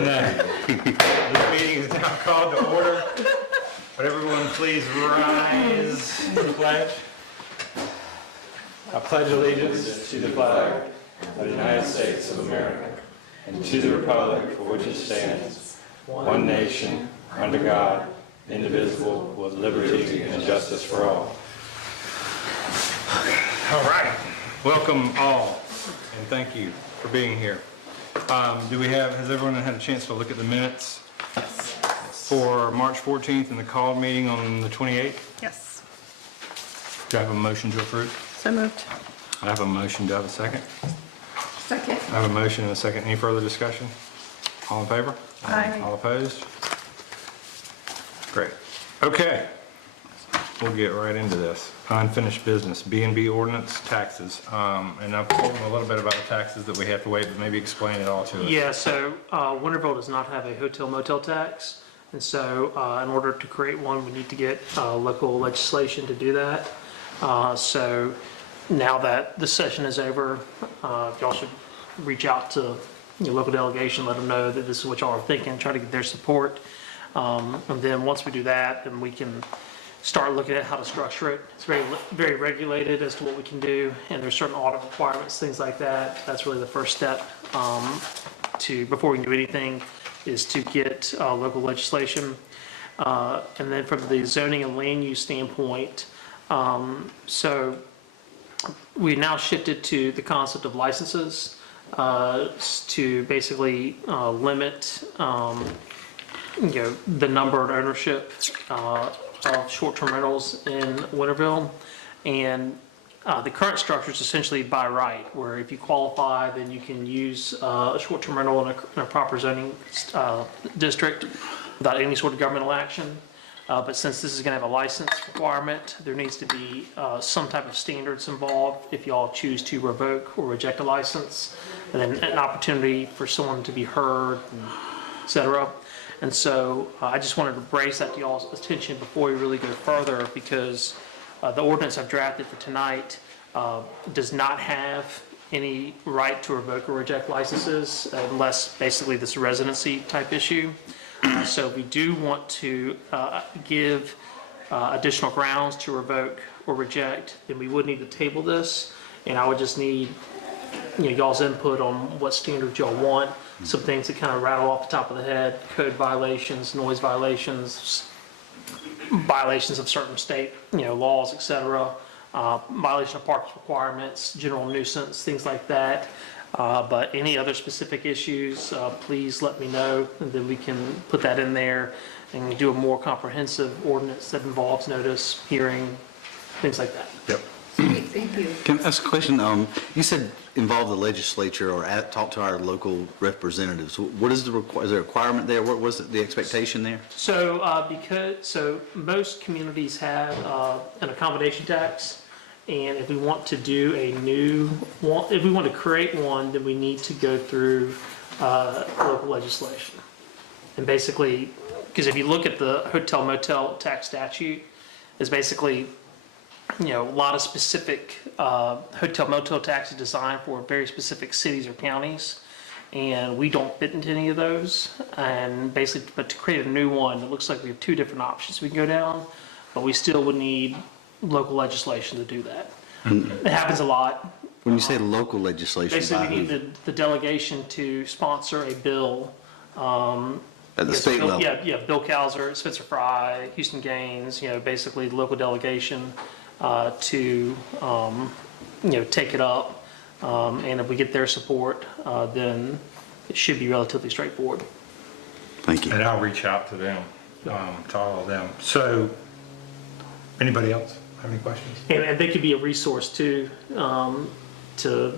No. This meeting is now called to order. Would everyone please rise for the pledge? I pledge allegiance to the flag of the United States of America and to the republic for which it stands, one nation, under God, indivisible, with liberty and justice for all. All right. Welcome all, and thank you for being here. Has everyone had a chance to look at the minutes for March 14th and the call meeting on the 28th? Yes. Do I have a motion to approve? So moved. I have a motion. Do I have a second? Second. I have a motion and a second. Any further discussion? All in favor? Aye. All opposed? Great. Okay. We'll get right into this. Unfinished business, B&B ordinance, taxes. And I've told them a little bit about the taxes that we have to wait, but maybe explain it all to us. Yeah, so Winterville does not have a hotel motel tax. And so in order to create one, we need to get local legislation to do that. So now that the session is over, y'all should reach out to your local delegation, let them know that this is what y'all are thinking, try to get their support. And then once we do that, then we can start looking at how to structure it. It's very regulated as to what we can do, and there's certain audit requirements, things like that. That's really the first step before we can do anything, is to get local legislation. And then from the zoning and land use standpoint, so we now shifted to the concept of licenses to basically limit the number and ownership of short-term rentals in Winterville. And the current structure is essentially by right, where if you qualify, then you can use a short-term rental in a proper zoning district without any sort of governmental action. But since this is going to have a license requirement, there needs to be some type of standards involved if y'all choose to revoke or reject a license, and then an opportunity for someone to be heard, et cetera. And so I just wanted to brace that to y'all's attention before we really go further, because the ordinance I've drafted for tonight does not have any right to revoke or reject licenses unless basically this residency type issue. So we do want to give additional grounds to revoke or reject, then we would need to table this, and I would just need y'all's input on what standards y'all want. Some things that kind of rattle off the top of the head: code violations, noise violations, violations of certain state laws, etc., violation of parks requirements, general nuisance, things like that. But any other specific issues, please let me know, and then we can put that in there and do a more comprehensive ordinance that involves notice, hearing, things like that. Yep. Thank you. Can I ask a question? You said involve the legislature or talk to our local representatives. What is is there a requirement there? What was the expectation there? So so most communities have an accommodation tax, and if we want to do if we want to create one, then we need to go through local legislation. And basically, because if you look at the hotel motel tax statute, it's basically a lot of specific hotel motel taxes designed for very specific cities or counties, and we don't fit into any of those. And basically, but to create a new one, it looks like we have two different options we can go down, but we still would need local legislation to do that. It happens a lot. When you say local legislation, Basically, by we who? need the delegation to sponsor a bill. At the state level? Yeah, Bill Cowser, Spencer Fry, Houston Gaines, basically the local delegation to take it up, and if we get their support, then it should be relatively straightforward. Thank you. And I'll reach out to them, to all of them. So, anybody else have any questions? And they could be a resource too, to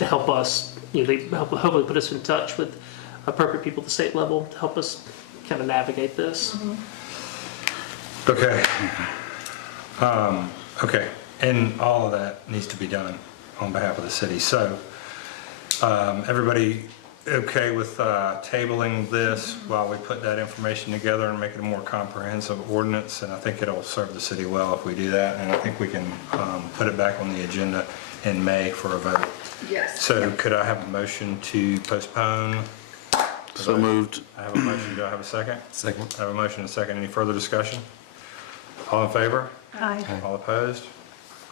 help us. They hopefully put us in touch with appropriate people at the state level to help us kind of navigate this. Okay. Okay, and all of that needs to be done on behalf of the city. So, everybody okay with tabling this while we put that information together and make it a more comprehensive ordinance? And I think it'll serve the city well if we do that, and I think we can put it back on the agenda in May for a vote. Yes. So could I have a motion to postpone the So moved. I have a motion, do I have a second? Second. I have a motion and a second, any further discussion? All in favor? Aye. All opposed?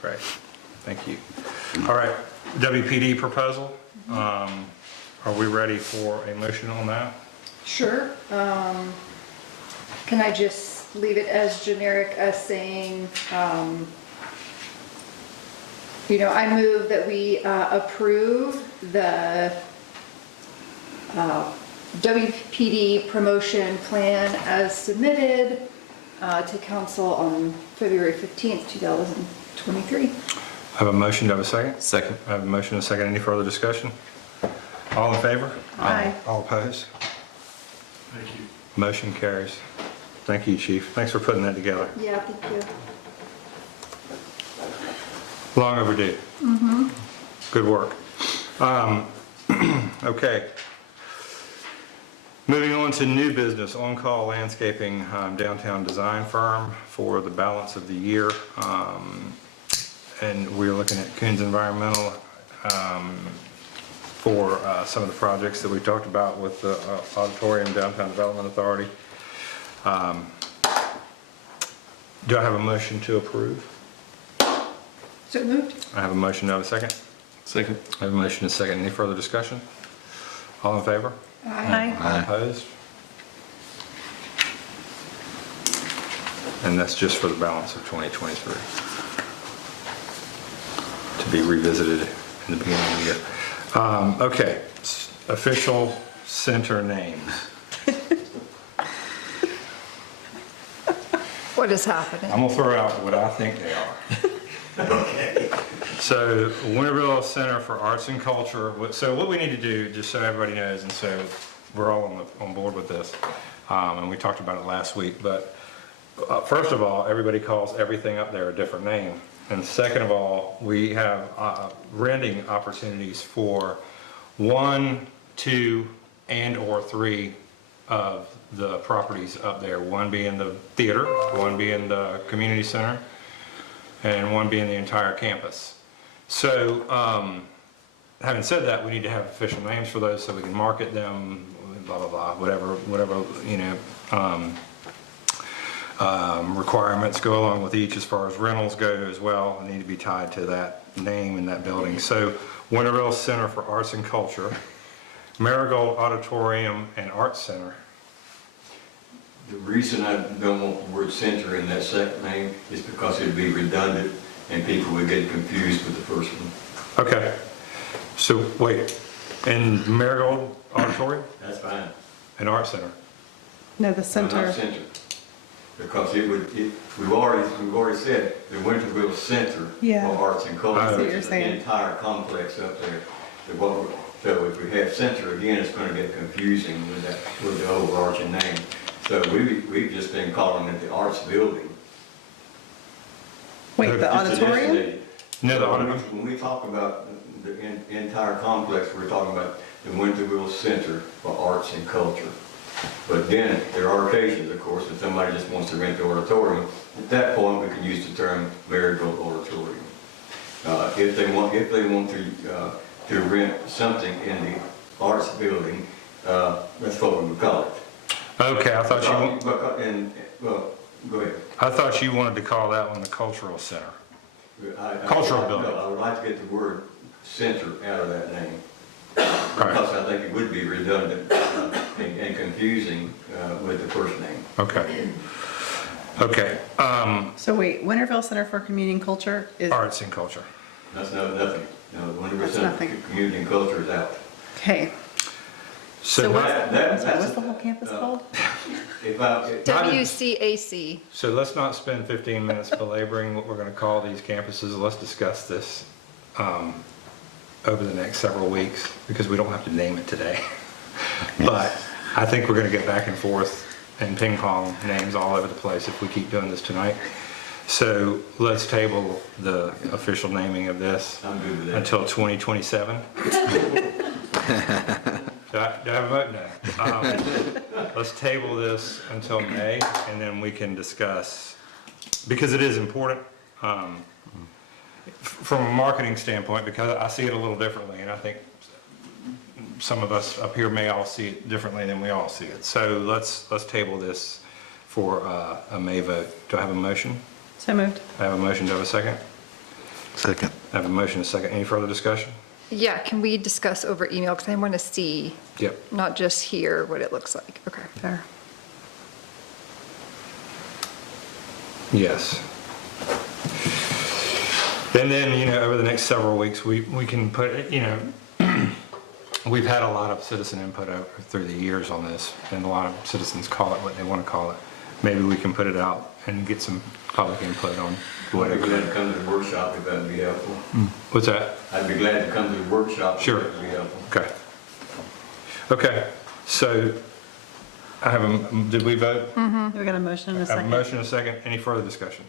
Great, thank you. All right, WPD proposal, are we ready for a motion on that? Sure. Can I just leave it as generic as saying, I move that we approve the WPD promotion plan as submitted to council on February 15th, 2023. I have a motion, do I have a second? Second. I have a motion and a second, any further discussion? All in favor? Aye. All opposed? Thank you. Motion carries. Thank you, chief, thanks for putting that together. Yeah, thank you. Long overdue. Good work. Okay. Moving on to new business, On-Call Landscaping downtown design firm for the balance of the year. And we're looking at Coons Environmental for some of the projects that we talked about with the Auditorium Downtown Development Authority. Do I have a motion to approve? So moved? I have a motion, do I have a second? Second. I have a motion and a second. Any further discussion? All in favor? Aye. All opposed? And that's just for the balance of 2023. To be revisited in the beginning of the year. Okay, official center names. What is happening? I'm gonna throw out what I think they are. Okay. So Winterville Center for Arts and Culture, so what we need to do, just so everybody knows, and so we're all on board with this, and we talked about it last week, but first of all, everybody calls everything up there a different name. And second of all, we have renting opportunities for 1, 2, and/or 3 of the properties up there. One being the theater, one being the community center, and one being the entire campus. So, having said that, we need to have official names for those so we can market them, blah, blah, blah, whatever, requirements go along with each as far as rentals go as well, need to be tied to that name in that building. So Winterville Center for Arts and Culture, Marigold Auditorium and Arts Center. The reason I don't want the word center in that second name is because it'd be redundant and people would get confused with the first one. Okay, so wait, and Marigold Auditorium That's fine. and Arts Center? No, the No, center. not center. Because we've already said the Winterville Center Yeah. for Arts and Culture, I see what which you're is the saying. entire complex up there. So if we have center again, it's going to get confusing with the overarching name. So we've just been calling it the Arts Building. Wait, the Just to auditorium? designate. No, the So auditorium. When we talk about the entire complex, we're talking about the Winterville Center for Arts and Culture. But then, there are occasions, of course, if somebody just wants to rent the auditorium, at that point, we can use the term Marigold Auditorium. If they want to rent something in the arts building, that's what we would call it. Okay, I thought Go ahead. I thought you wanted to call that one the Cultural Center. Cultural building. No, I would like to get the word center out of that name. All right, Because I think it would be redundant and confusing with the first name. okay. Okay, So wait, Winterville Center for Community and Culture is, Arts and Culture. That's nothing. No, That's 100% nothing. community and culture is out. okay. So, So my- what's the whole campus called? WCAC. so let's not spend 15 minutes belaboring what we're gonna call these campuses. Let's discuss this over the next several weeks, because we don't have to name it today. But I think we're gonna get back and forth and ping pong names all over the place if we keep doing this tonight. So let's table the official naming of this I'm good with that. until 2027. Do I have a vote? No. Let's table this until May, and then we can discuss, because it is important from a marketing standpoint, because I see it a little differently, and I think some of us up here may all see it differently than we all see it. So let's table this for a May vote. Do I have a motion? So moved. I have a motion. Do I have a second? Second. I have a motion, a second. Any further discussion? Yeah, can we discuss over email? Because I want to see, Yep. not just hear what it looks like. Okay. Fair. Yes. And then, you know, over the next several weeks, we can put, you know, we've had a lot of citizen input through the years on this, and a lot of citizens call it what they want to call it. Maybe we can put it out and get some public input on I'd be whatever. glad to come to the workshop if that'd be helpful. What's that? I'd be glad to come to the workshop if Sure. that'd be helpful. Okay. Okay, so I have a, did we vote? We got a motion and a I have a second. motion and a second. Any further discussion?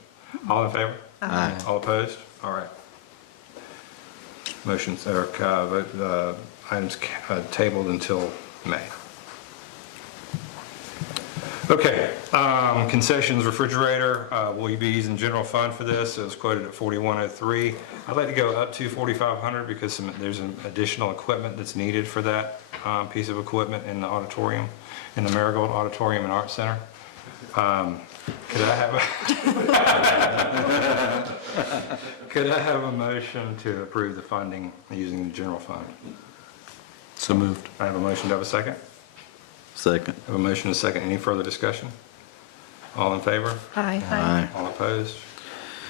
All in favor? Aye. All opposed? All right. Motions, or vote, items tabled until May. Okay, concessions refrigerator, will you be using general fund for this? It was quoted at 4103. I'd like to go up to 4,500 because there's some additional equipment that's needed for that piece of equipment in the auditorium, in the Marigold Auditorium and Art Center. Could I have a motion to approve the funding using the general fund? So moved. I have a motion. Do I have a second? Second. I have a motion and a second. Any further discussion? All in favor? Aye. Aye. All opposed?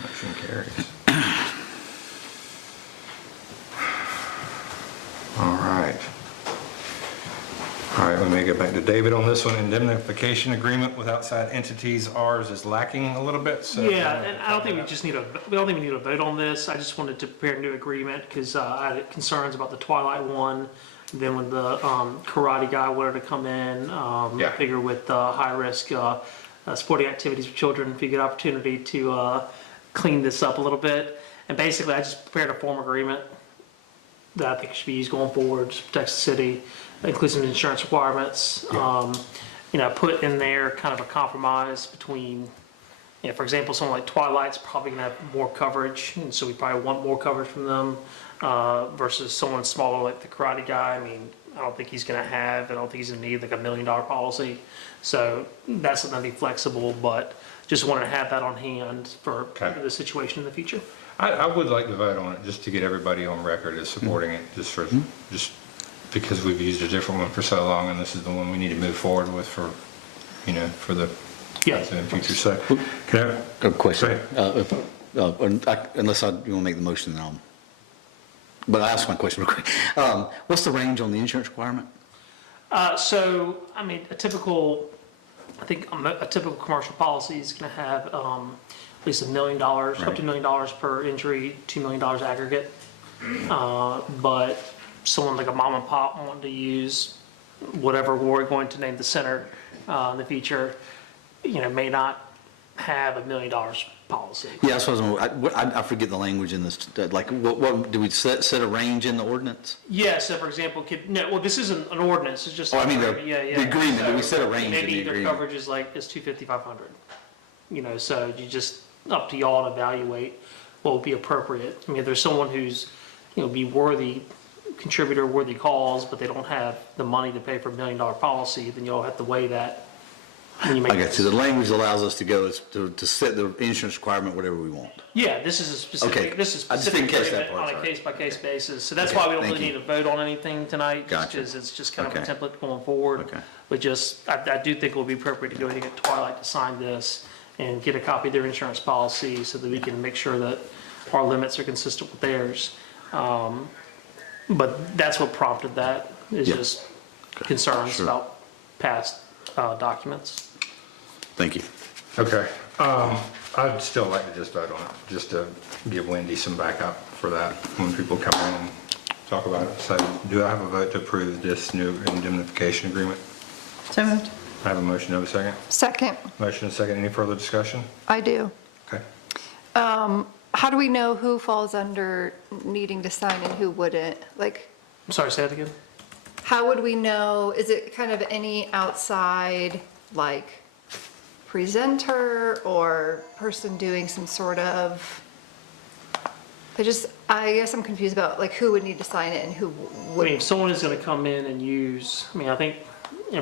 Motion carries. All right. All right, let me get back to David on this one. Indemnification agreement with outside entities, ours is lacking a little bit, so. Yeah, and I don't think we just need we don't think we need a vote on this. I just wanted to prepare a new agreement because I had concerns about the Twilight one. Then when the karate guy wanted to come in, Yeah. I figure with high-risk sporting activities for children, it'd be a good opportunity to clean this up a little bit. And basically, I just prepared a form agreement that I think should be used going forward, to protect the city, includes some insurance requirements. You know, put in there kind of a compromise between, you know, for example, someone like Twilight's probably gonna have more coverage, and so we probably want more coverage from them, versus someone smaller like the karate guy. I mean, I don't think he's gonna need like $1 million policy. So that's something to be flexible, but just wanted to have that on hand for Okay. the situation in the future. I would like to vote on it, just to get everybody on record as supporting it, just because we've used a different one for so long, and this is the one we need to move forward with for, you know, for the Yeah. in the future. So, can I? A question. Go Unless you want to make the motion, then I'll, but I'll ask my question real quick. What's the range on the insurance requirement? So, I mean, I think a typical commercial policy is gonna have, at least $1 million, up to $1 million per injury, $2 million aggregate. But someone like a mom and pop wanting to use whatever we're going to name the center, in the future, you know, may not have $1 million policy. Yeah, that's what I forget the language in this, like, what, do we set a range in the ordinance? Yeah, so for example, well, this isn't an ordinance, it's just. Oh, I mean, the agreement, do we So, set a range in maybe the either agreement? coverage is like, is 250, 500. You know, so you just, up to y'all to evaluate what would be appropriate. I mean, if there's someone who's, you know, be worthy, contributor, worthy cause, but they don't have the money to pay for $1 million policy, then you'll have to weigh that when you make. I got you. The language allows us to go to set the insurance requirement whatever we want. Yeah, this is a Okay. specific, this is I just didn't specific catch that agreement part, on a sorry. case-by-case basis. So that's Okay, why we don't thank really you. need to vote on anything tonight, just Gotcha. because it's just kind of a Okay. template going forward. Okay. But just, I do think it would be appropriate to go ahead and get Twilight to sign this and get a copy of their insurance policy so that we can make sure that our limits are consistent with theirs. But that's what prompted that, is Yeah. just concerns Sure. about past documents. Thank you. Okay, I'd still like to just vote on it, just to give Wendy some backup for that when people come in and talk about it. So do I have a vote to approve this new indemnification agreement? So moved. I have a motion, have a second? Second, Motion and second, any further discussion? I do. Okay. How do we know who falls under needing to sign and who wouldn't? Like, I'm sorry, say that again? how would we know? Is it kind of any outside, like, presenter or person doing some sort of I guess I'm confused about like who would need to sign it and who I mean, would. if someone is gonna come in and use, I mean, I think,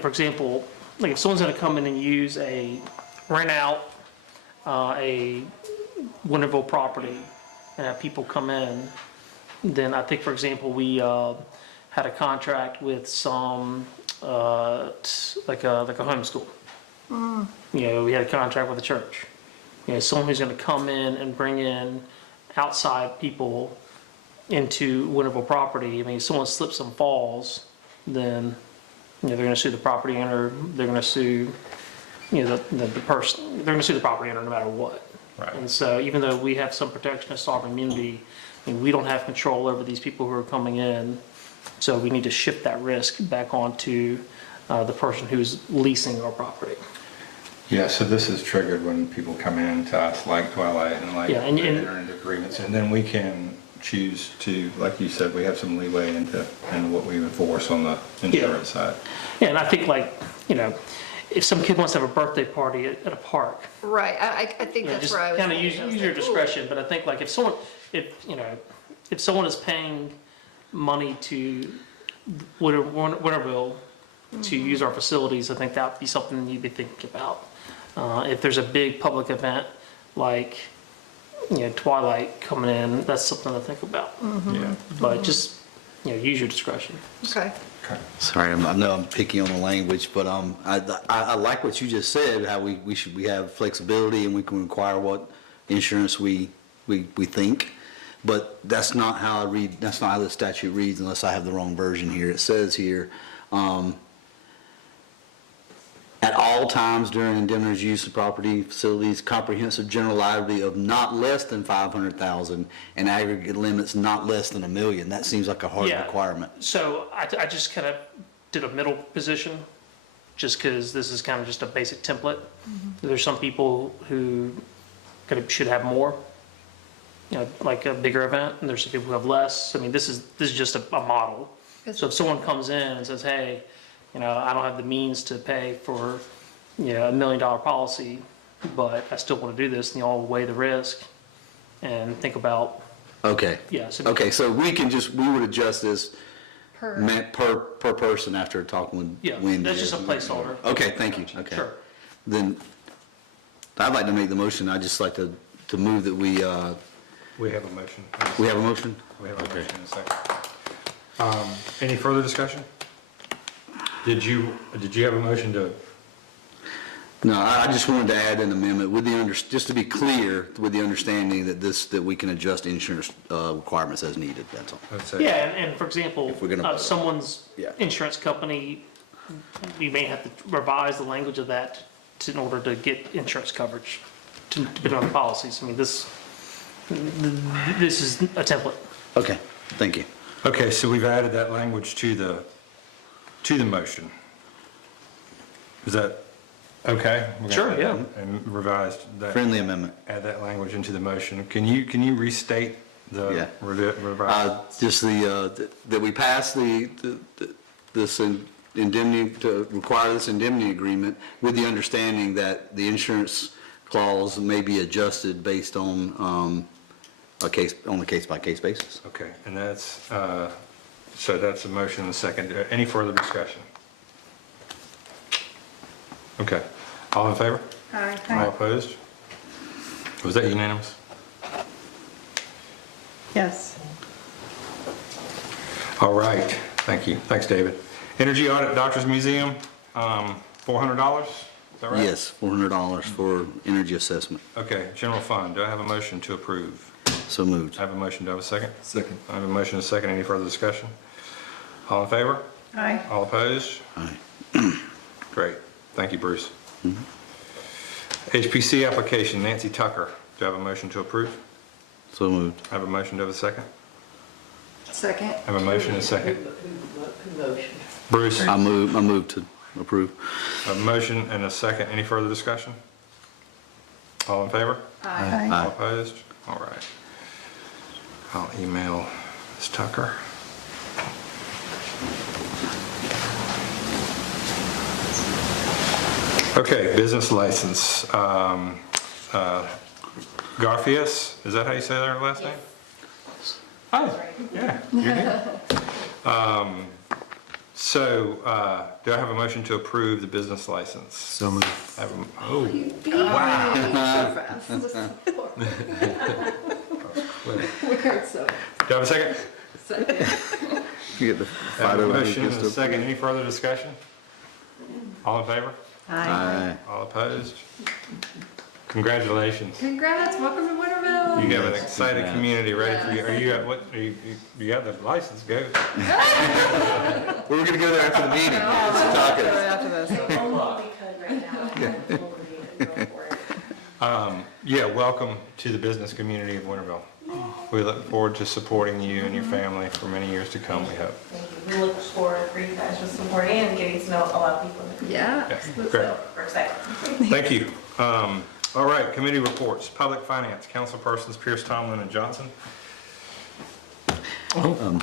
for example, like if someone's gonna come in and rent out a Winterville property and have people come in, then I think, for example, we had a contract with some, like a homeschool. We had a contract with a church. Someone who's gonna come in and bring in outside people into Winterville property. I mean, if someone slips and falls, then, they're gonna sue the property owner, they're gonna sue, the person, they're gonna sue the property owner no matter what. Right. And so even though we have some protection of sovereign immunity, I mean, we don't have control over these people who are coming in. So we need to shift that risk back onto the person who's leasing our property. Yeah, so this is triggered when people come in to us, like Twilight and like Yeah, and- enter into agreements, and then we can choose to, like you said, we have some leeway into what we enforce on the insurance side. Yeah, and I think if some kid wants to have a birthday party at a park, Right, I think that's just where I was. kind of thinking. I was use your like, ooh. discretion, but I think like if someone is paying money to Winterville to use our facilities, I think that would be something you'd be thinking about. If there's a big public event like, Twilight coming in, that's something to think about. Yeah. But just, use your discretion. Okay, Okay. Sorry, I know I'm picky on the language, but I like what you just said, how we have flexibility and we can require what insurance we think. But that's not how that's not how the statute reads unless I have the wrong version here. It says here, at all times during indemnity's use of property, facilities, comprehensive general liability of not less than 500,000 and aggregate limits not less than $1 million. That seems like a hard Yeah. requirement. So I just kind of did a middle position, just because this is kind of just a basic template. There's some people who should have more, like a bigger event, and there's some people who have less. I mean, this is just a model. So if someone comes in and says, hey, I don't have the means to pay for, $1 million policy, but I still want to do this, and you all weigh the risk and think about, Okay. yeah. So Okay, so we would adjust this per, per person after talking with Yeah, Wendy. that's just a placeholder. Okay, thank you, okay. Sure. Then, I'd like to make the motion, I'd just like to move that we have We have a motion. a motion? We have a motion in a second. Any further discussion? Did you have a motion to? No, I just wanted to add an amendment with just to be clear, with the understanding that we can adjust insurance requirements as needed, that's all. Let's say- Yeah, and for example, If we're gonna vote. someone's Yeah. insurance company, we may have to revise the language of that in order to get insurance coverage to put on the policies. I mean, this is a template. Okay, thank you. Okay, so we've added that language to the motion. Is that okay? We're gonna Sure, add yeah. that And revised that. Friendly amendment. Add that language into the motion. Can you restate the Yeah. revised? Just that we pass this indemnity, to require this indemnity agreement with the understanding that the insurance clause may be adjusted based on a case-by-case basis. Okay, and that's, so that's a motion and a second. Any further discussion? Okay, all in favor? Aye. All opposed? Was that unanimous? Yes. All right, thank you. Thanks, David. Energy audit, Doctors Museum, $400, is that right? Yes, $400 for energy assessment. Okay, general fund, do I have a motion to approve? So moved. I have a motion, do I have a second? Second. I have a motion and a second, any further discussion? All in favor? Aye. All opposed? Aye. Great, thank you, Bruce. HPC application, Nancy Tucker, do I have a motion to approve? So moved. I have a motion, do I have a second? second. I have a motion and a second. Bruce, I move to approve. a motion and a second, any further discussion? All in favor? Aye. All opposed? All right. I'll email Ms. Tucker. Okay, business license. Garfias, is that how you say their last name? Hi, yeah, you're here. So, do I have a motion to approve the business license? So moved. Oh, wow. Weird, so. Do I have a second? You get the I have fight a over who motion gets and a to- second. Any further discussion? All in favor? Aye. All opposed? Congratulations. Congrats, welcome to Winterville. You have an excited community ready for you. Are you at what, you got the license, go. We were gonna go there after the meeting. After this. Yeah, welcome to the business community of Winterville. We look forward to supporting you and your family for many years to come, we hope. Thank you. We look forward for you guys just supporting and getting to know a lot of people in the community. Yeah. Yeah, great. So we're excited. Thank you. All right, committee reports. Public Finance, Councilpersons Pierce, Tomlin, and Johnson. Well,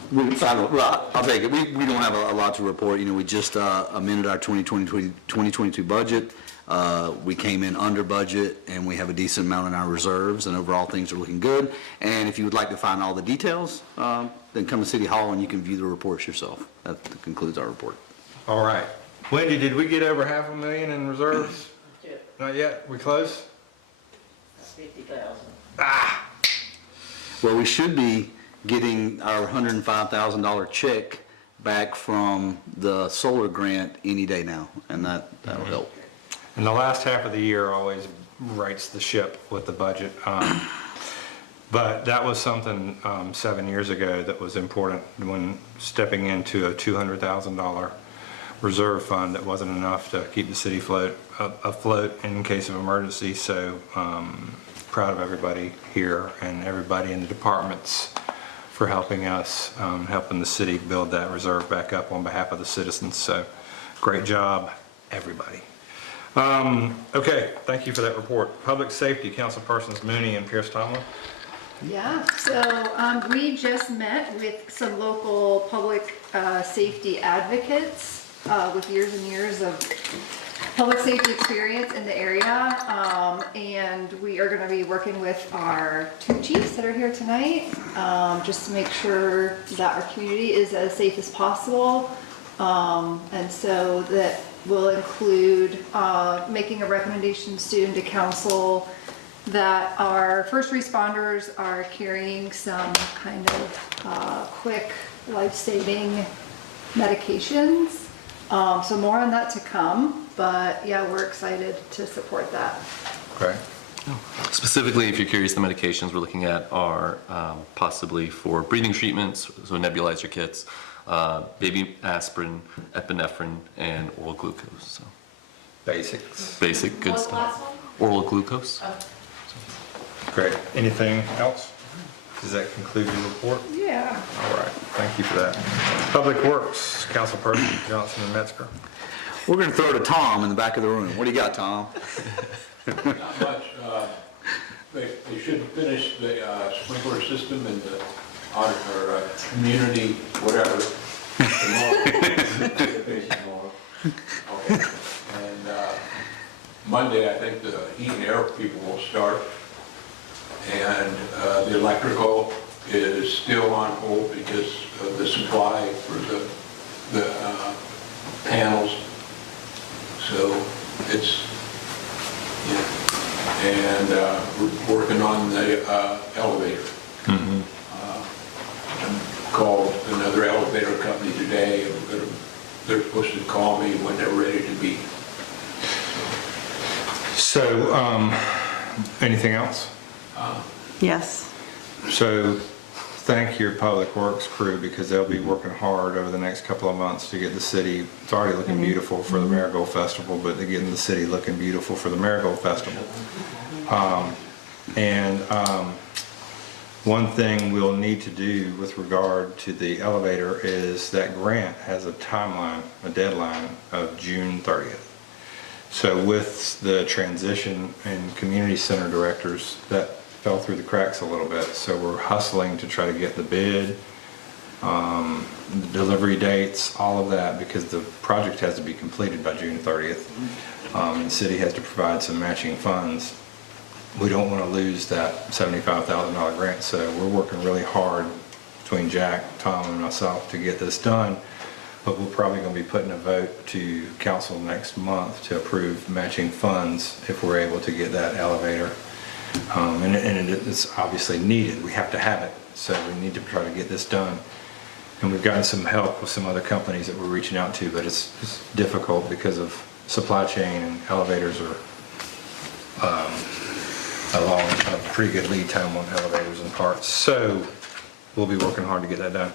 I'll take it. We don't have a lot to report. You know, we just amended our 2022 budget. We came in under budget, and we have a decent amount in our reserves, and overall, things are looking good. And if you would like to find all the details, then come to City Hall and you can view the reports yourself. That concludes our report. All right. Wendy, did we get over $500,000 in reserves? Not yet? We close? 50,000. Well, we should be getting our $105,000 check back from the solar grant any day now, and that'll help. And the last half of the year always rights the ship with the budget. But that was something 7 years ago that was important when stepping into a $200,000 reserve fund that wasn't enough to keep the city afloat in case of emergency. So proud of everybody here and everybody in the departments for helping us, helping the city build that reserve back up on behalf of the citizens. So great job, everybody. Okay, thank you for that report. Public Safety, Councilpersons Mooney and Pierce Tomlin. Yeah, so we just met with some local public safety advocates with years and years of public safety experience in the area. And we are gonna be working with our two chiefs that are here tonight, just to make sure that our community is as safe as possible. And so that will include making a recommendation soon to council that our first responders are carrying some kind of quick life-saving medications. So more on that to come, but yeah, we're excited to support that. Okay. Specifically, if you're curious, the medications we're looking at are possibly for breathing treatments, so nebulizer kits, baby aspirin, epinephrine, and oral glucose. So Basics. basic good What's the last stuff. one? Oral glucose. Great. Anything else? Does that conclude your report? Yeah. All right, thank you for that. Public Works, Councilperson Johnson and Metzger. We're gonna throw it to Tom in the back of the room. What do you got, Tom? Not much. They should finish the sprinkler system in the community, whatever. Okay. And Monday, I think the heat and air people will start. And the electrical is still on hold because of the supply for the panels. So it's, yeah. And we're working on the elevator. Called another elevator company today. They're supposed to call me when they're ready to be. So, anything else? Yes. So, thank your Public Works crew because they'll be working hard over the next couple of months to get the city, it's already looking beautiful for the Marigold Festival, but they're getting the city looking beautiful for the Marigold Festival. One thing we'll need to do with regard to the elevator is that grant has a timeline, a deadline of June 30th. So with the transition in community center directors, that fell through the cracks a little bit. So we're hustling to try to get the bid, the delivery dates, all of that, because the project has to be completed by June 30th. The city has to provide some matching funds. We don't want to lose that $75,000 grant, so we're working really hard to between Jack, Tom, and myself to get this done. But we're probably going to be putting a vote to council next month to approve matching funds if we're able to get that elevator. And it's obviously needed. We have to have it. So we need to try to get this done. And we've gotten some help with some other companies that we're reaching out to, but it's difficult because of supply chain, and elevators are a pretty good lead time on elevators and parts. So we'll be working hard to get that done.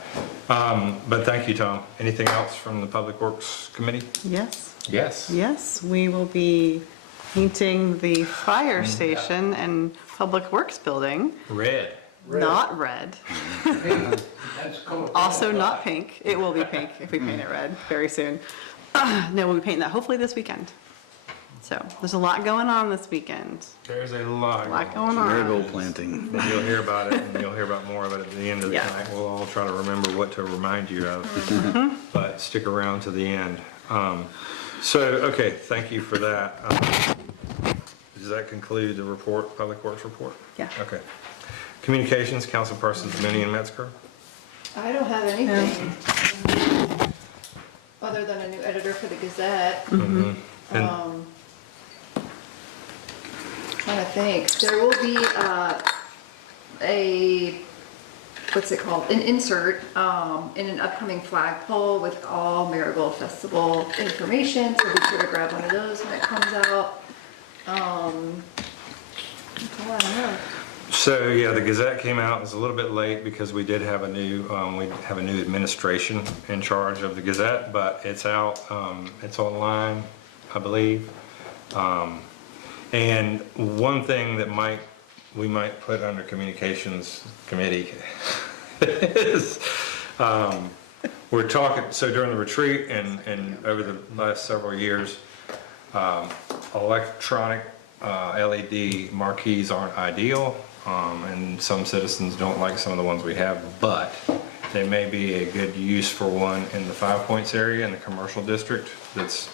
But thank you, Tom. Anything else from the Public Works Committee? Yes, Yes. yes, we will be painting the fire station and Public Works building, Red. not red. That's coming. Also not pink. It will be pink if we paint it red very soon. No, we'll be painting that hopefully this weekend. So there's a lot going on this weekend. There's a lot. A lot going Marigold on. planting. But you'll hear about it, and you'll hear about more of it at the end of the Yeah. night. We'll all try to remember what to remind you of, but stick around to the end. Okay, thank you for that. Does that conclude the report, Public Works report? Yeah. Okay. Communications, Councilpersons Minnie and Metzger. I don't have anything, other than a new editor for the Gazette. And Trying to think, there will be what's it called, an insert in an upcoming flagpole with all Marigold Festival information, so be sure to grab one of those when it comes out. That's all I have. so, yeah, the Gazette came out, it was a little bit late because we did have a new, administration in charge of the Gazette, but it's out, it's online, I believe. And one thing that we might put under Communications Committee is, we're talking, so during the retreat and over the last several years, electronic LED marquees aren't ideal, and some citizens don't like some of the ones we have, but they may be a good use for one in the Five Points area in the commercial district that's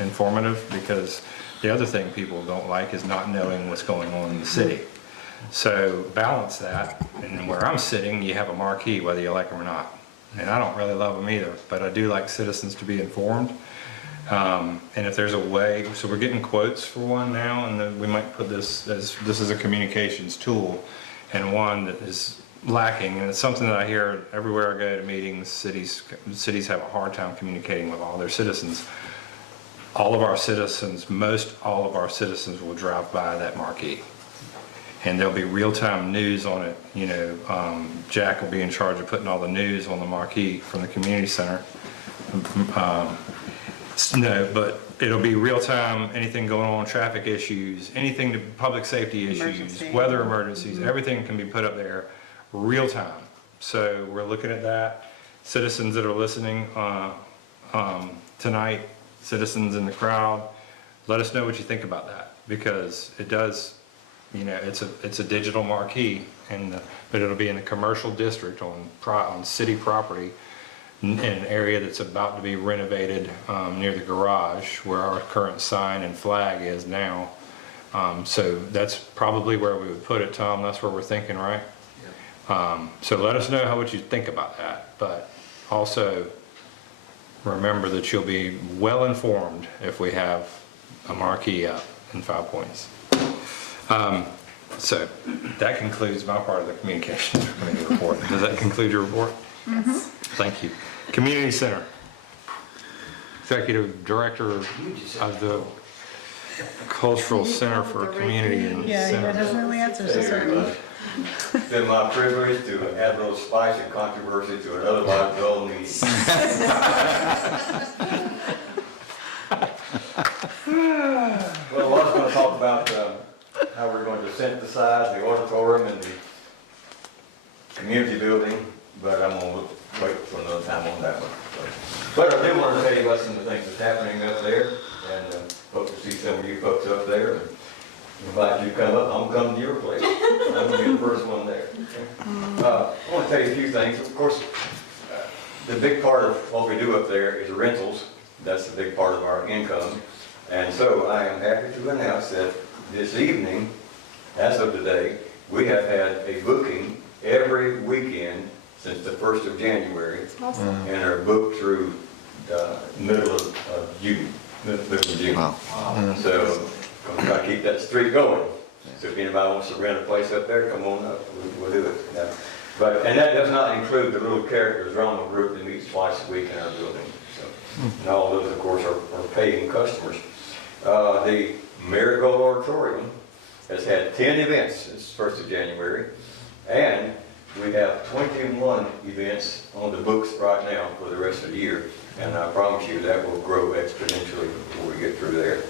informative, because the other thing people don't like is not knowing what's going on in the city. So balance that, and where I'm sitting, you have a marquee whether you like them or not. And I don't really love them either, but I do like citizens to be informed. And if there's a way, so we're getting quotes for one now, and then we might put this is a communications tool, and one that is lacking, and it's something that I hear everywhere I go to meetings. Cities have a hard time communicating with all their citizens. All of our citizens, most all of our citizens will drive by that marquee, and there'll be real-time news on it. You know, Jack will be in charge of putting all the news on the marquee from the community center. No, but it'll be real-time, anything going on, traffic issues, anything to public safety issues, Emergency. weather emergencies, everything can be put up there real-time. So we're looking at that. Citizens that are listening tonight, citizens in the crowd, let us know what you think about that, because it does, you know, it's a digital marquee, but it'll be in the commercial district on city property, in an area that's about to be renovated near the garage where our current sign and flag is now. So that's probably where we would put it, Tom. That's where we're thinking, right? So let us know what you think about that, but also remember that you'll be well informed if we have a marquee up in 5 Points. So that concludes my part of the communications committee report. Does that conclude your report? Yes. Thank you. Community Center. Executive Director of the Cultural Center for Community and Yeah, you guys know the answers to certain. It's been my privilege to add a little spice and controversy to an otherwise dull meeting. Well, I was going to talk about how we're going to synthesize the auditorium and the community building, but I'm going to wait for another time on that one. But I do want to tell you about some of the things that's happening up there, and hope to see some of you folks up there. And invite you to come up. I'm coming to your place. I'm going to be the first one there. I want to tell you a few things. Of course, the big part of what we do up there is rentals. That's the big part of our income. And so I am happy to announce that this evening, as of today, we have had a booking every weekend since the 1st of January, Awesome. and are booked through middle of June, middle of June. So, gonna try to keep that streak going. So if anybody wants to rent a place up there, come on up, we'll do it. But, and that does not include the little characters drama group that meets twice a week in our building. So, and all those, of course, are paying customers. The Marigold Auditorium has had 10 events since 1st of January, and we have 21 events on the books right now for the rest of the year. And I promise you that will grow exponentially before we get through there.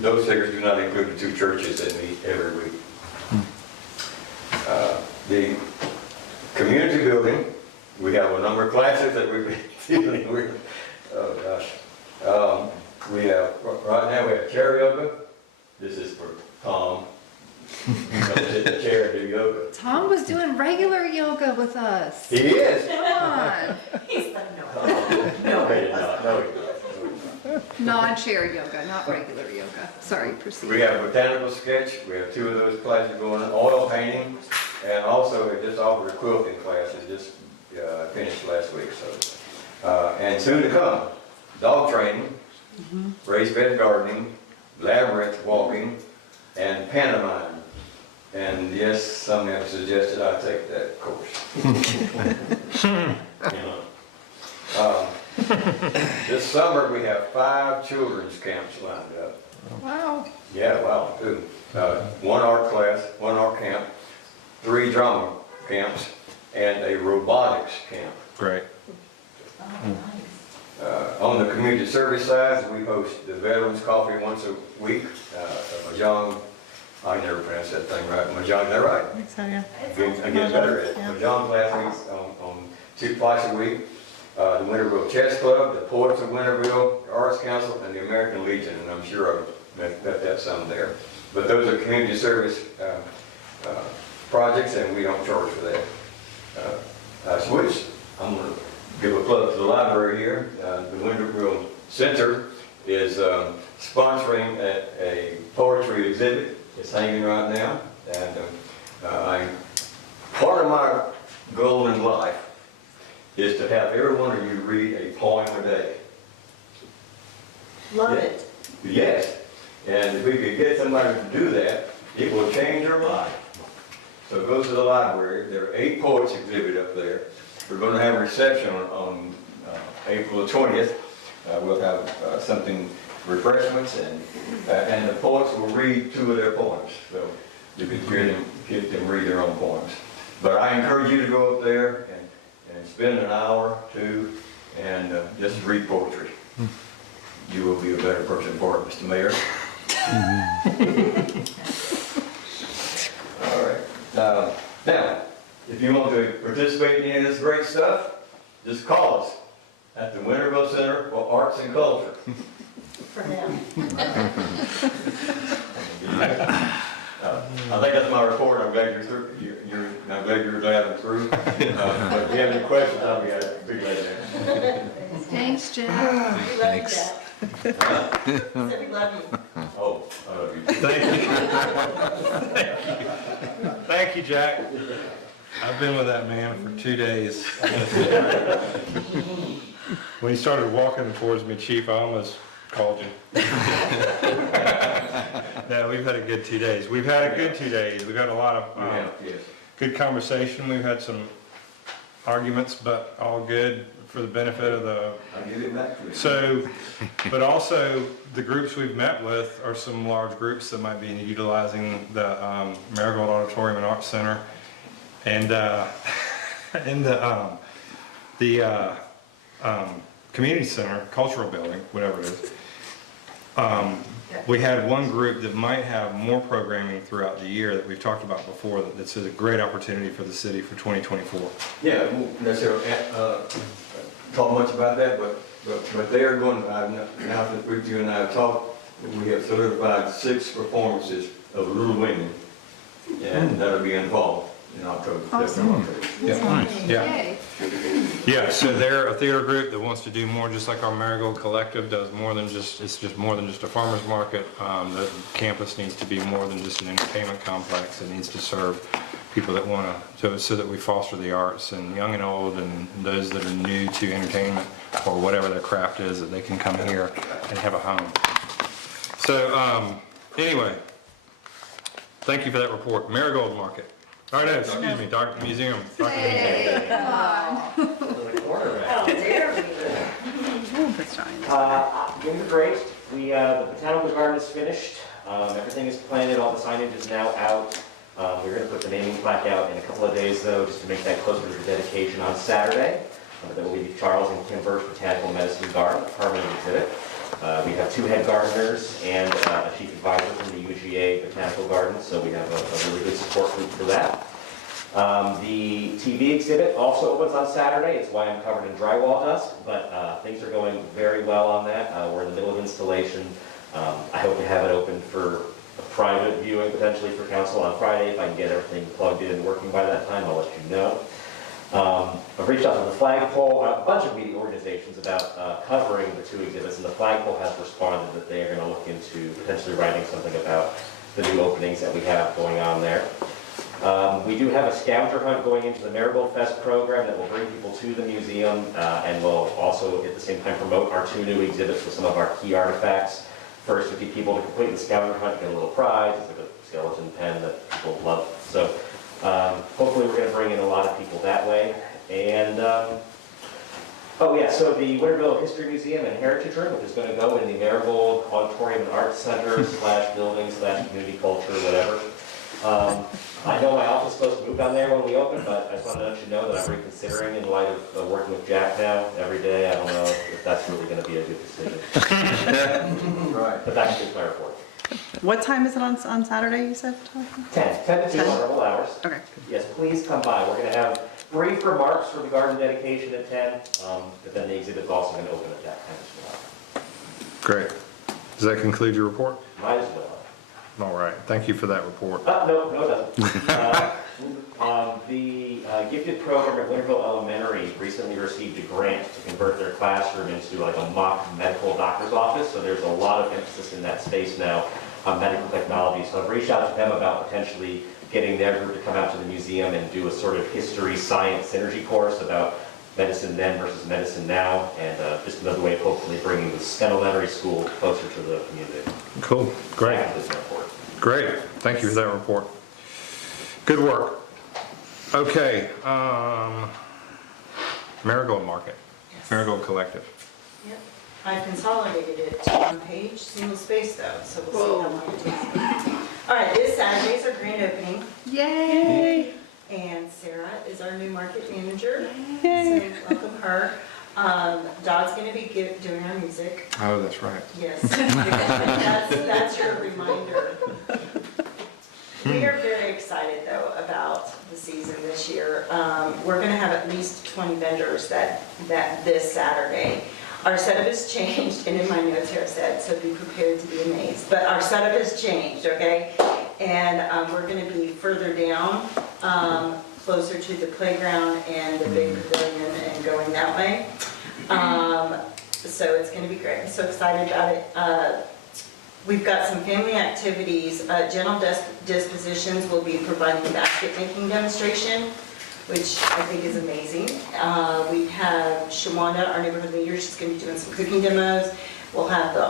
Those figures do not include the 2 churches that meet every week. The community building, we have a number of classes that we've been dealing with. Oh gosh. We have, right now we have chair yoga. This is for Tom. He comes in the chair and do yoga. Tom was doing regular yoga with us. He is. Come on. He's like, no. No, he did not. No, he did not. Non-chair yoga, not regular yoga. Sorry, proceed. We have botanical sketch, we have 2 of those classes going on, oil painting, and also we just offered a quilting class that just finished last week, so. And soon to come, dog training, raised bed gardening, labyrinth walking, and pantomime. And yes, some have suggested I take that course. You know. This summer, we have 5 children's camps lined up. Wow. Yeah, wow, 2. 1 art class, 1 art camp, 3 drama camps, and a robotics camp. Great. On the community service side, we host the Veterans Coffee once a week. Mahjong, I never pronounce that thing right. Mahjong, is that right? I think so, yeah. I get better at it. Mahjong class weeks on twice a week. The Winterville Chess Club, the Poets of Winterville, the Arts Council, and the American Legion, and I'm sure I've met that some there. But those are community service projects, and we don't charge for that. I switched. I'm going to give a plug to the library here. The Winterville Center is sponsoring a poetry exhibit. It's hanging right now, and part of my goal in life is to have every one of you read a poem a day. Love it. Yes, and if we could get somebody to do that, it will change your life. So go to the library. There are 8 poets exhibit up there. We're going to have a reception on April the 20th. We'll have something, refreshments, and the poets will read 2 of their poems. So you can get them read their own poems. But I encourage you to go up there and spend an hour, 2, and just read poetry. You will be a better person for it, Mr. Mayor. All right. Now, if you want to participate in any of this great stuff, just call us at the Winterville Center for Arts and Culture. For now. I think that's my report. I'm glad you're through. I'm glad you're glad I'm through. But if you have any questions, I'll be glad to answer. Thanks, Jim. We love you, Jack. Said we love you. Oh, I love you. Thank you. Thank you, Jack. I've been with that man for 2 days. When he started walking towards me, Chief, I almost called you. No, we've had a good 2 days. We've had a good 2 days. We've had a lot of Yes. good conversation. We've had some arguments, but all good for the benefit of the. I'll give it back to you. So, but also the groups we've met with are some large groups that might be utilizing the Marigold Auditorium and Arts Center, and in the community center, cultural building, whatever it is. We had one group that might have more programming throughout the year that we've talked about before. That's a great opportunity for the city for 2024. Yeah, we won't necessarily talk much about that, but they are going, now that you and I have talked, we have solidified 6 performances of Little Women, and that'll be involved in October. Awesome. Yeah. Yay. Yeah, so they're a theater group that wants to do more, just like our Marigold Collective does more than just, it's just more than just a farmer's market. The campus needs to be more than just an entertainment complex. It needs to serve people that want to, so that we foster the arts, and young and old, and those that are new to entertainment or whatever their craft is, that they can come here and have a home. So, anyway, thank you for that report. Marigold Market. Oh, no, excuse me, Museum. Hey, come on. Oh, there we go. Ooh, that's Johnny. Doing great. The botanical garden is finished. Everything is planted, all the signage is now out. We're going to put the naming plaque out in a couple of days, though, just to make that closer to the dedication on Saturday. That will be the Charles and Kim Birch Botanical Medicine Garden, a permanent exhibit. We have 2 head gardeners and a chief advisor from the UGA Botanical Garden, so we have a really good support group for that. The TV exhibit also opens on Saturday. It's why I'm covered in drywall dust, but things are going very well on that. We're in the middle of installation. I hope to have it open for a private viewing potentially for council on Friday. If I can get everything plugged in and working by that time, I'll let you know. I've reached out to the flagpole, a bunch of media organizations about covering the 2 exhibits, and the flagpole has responded that they are going to look into potentially writing something about the new openings that we have going on there. We do have a scavenger hunt going into the Marigold Fest program that will bring people to the museum and will also at the same time promote our 2 new exhibits with some of our key artifacts. First 50 people to complete the scavenger hunt get a little prize. It's like a skeleton pen that people love. So hopefully we're going to bring in a lot of people that way. And oh yeah, so the Winterville History Museum and Heritage Room, which is going to go in the Marigold Auditorium and Arts Center / building / community culture, whatever. I know my office is supposed to move down there when we open, but I just wanted to let you know that I'm reconsidering in light of working with Jack now every day. I don't know if that's really going to be a good decision. Right. But that's just my report. What time is it on Saturday, you said? 10 to 2 on normal hours. Okay. Yes, please come by. We're going to have brief remarks for the garden dedication at 10, but then the exhibit's also going to open at that time as well. Great. Does that conclude your report? Might as well. All right, thank you for that report. No, it doesn't. The gifted program at Winterville Elementary recently received a grant to convert their classroom into like a mock medical doctor's office. So there's a lot of emphasis in that space now on medical technology. So I've reached out to them about potentially getting their group to come out to the museum and do a sort of history science synergy course about medicine then versus medicine now, and just another way of hopefully bringing the elementary school closer to the community. Cool, great. That's my report. Great, thank you for that report. Good work. Okay, Marigold Market, Marigold Collective. Yep. I've consolidated it to one page, single space though, so we'll see how long it takes. All right, this Saturday's our grand opening, Yay! and Sarah is our new market manager. So welcome her. Dod's gonna be doing our music. Oh, that's right. Yes. That's your reminder. We are very excited though about the season this year. We're gonna have at least 20 vendors that this Saturday. Our setup has changed, and in my notes here I said, so be prepared to be amazed. But our setup has changed, okay? And we're gonna be further down, closer to the playground and the big pavilion and going that way. So it's gonna be great. I'm so excited about it. We've got some family activities. Gentle Dispositions will be providing a basket making demonstration, which I think is amazing. We have Shawanda, our neighborhood leader, she's going to be doing some cooking demos. We'll have the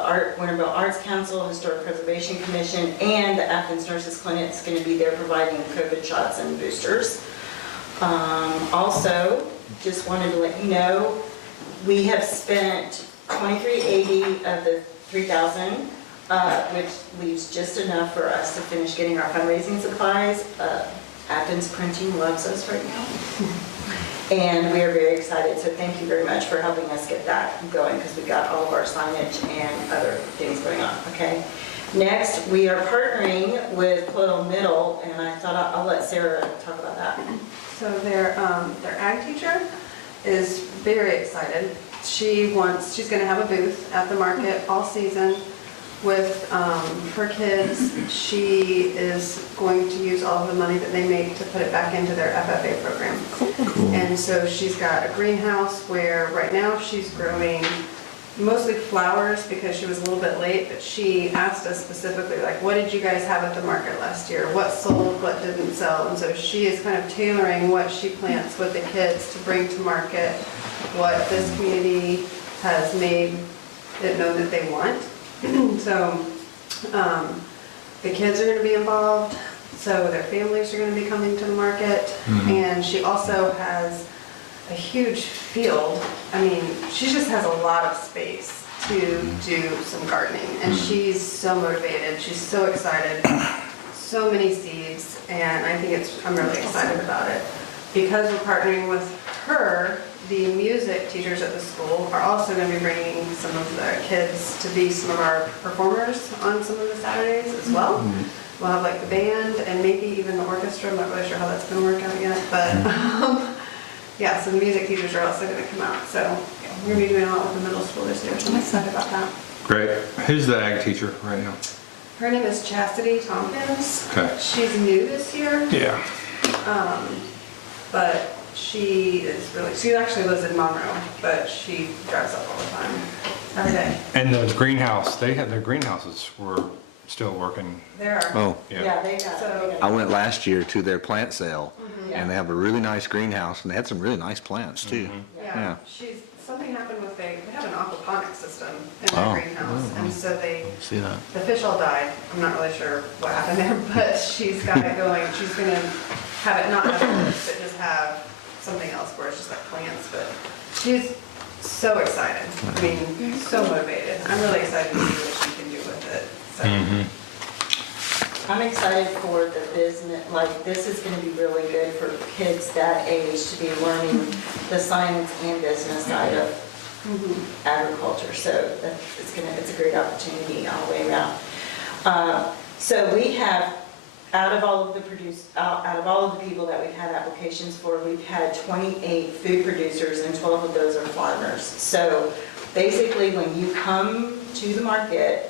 Winterville Arts Council, Historic Preservation Commission, and the Athens Nurses Clinic is going to be there providing COVID shots and boosters. Also, just wanted to let you know, we have spent $2,380 of the $3,000, which leaves just enough for us to finish getting our fundraising supplies. Athens Printing loves us right now. And we are very excited, so thank you very much for helping us get that going, because we got all of our signage and other things going on, okay? Next, we are partnering with Coyle Middle, and I thought I'll let Sarah talk about that. So their ag teacher is very excited. She's gonna have a booth at the market all season with her kids. She is going to use all of the money that they make to put it back into their FFA program. And so she's got a greenhouse where right now she's growing mostly flowers because she was a little bit late, but she asked us specifically, like, what did you guys have at the market last year? What sold, what didn't sell? And so she is kind of tailoring what she plants with the kids to bring to market, what this community has made it known that they want. So the kids are going to be involved, so their families are going to be coming to the market. And she also has a huge field. I mean, she just has a lot of space to do some gardening, and she's so motivated, she's so excited, so many seeds, and I think I'm really excited about it. Because we're partnering with her, the music teachers at the school are also going to be bringing some of the kids to be some of our performers on some of the Saturdays as well. We'll have like the band and maybe even the orchestra. I'm not really sure how that's going to work out yet, but yeah, so the music teachers are also going to come out. So we're going to be doing a lot with the middle school this year, so I'm excited about that. Great. Who's the ag teacher right now? Her name is Chastity Tompkins. Okay. She's new this year, Yeah. but she actually lives in Monroe, but she drives up all the time, every day. And the greenhouse, their greenhouses were still working. There are. Oh, Yeah, they got So- it. I went last year to their plant sale, and they have a really nice greenhouse, and they had some really nice plants too. Yeah, Yeah. something happened with, they have an aquaponic system in their Oh. greenhouse, and so See that? the fish all died. I'm not really sure what happened there, but she's got it going. She's gonna have it not have fish, but just have something else where it's just like plants, but she's so excited. I mean, so motivated. I'm really excited to see what she can do with it, so. I'm excited for the business, like, this is gonna be really good for kids that age to be learning the science and business side of agriculture. So it's a great opportunity all the way around. So we have, out of all of the people that we've had applications for, we've had 28 food producers, and 12 of those are farmers. So basically, when you come to the market,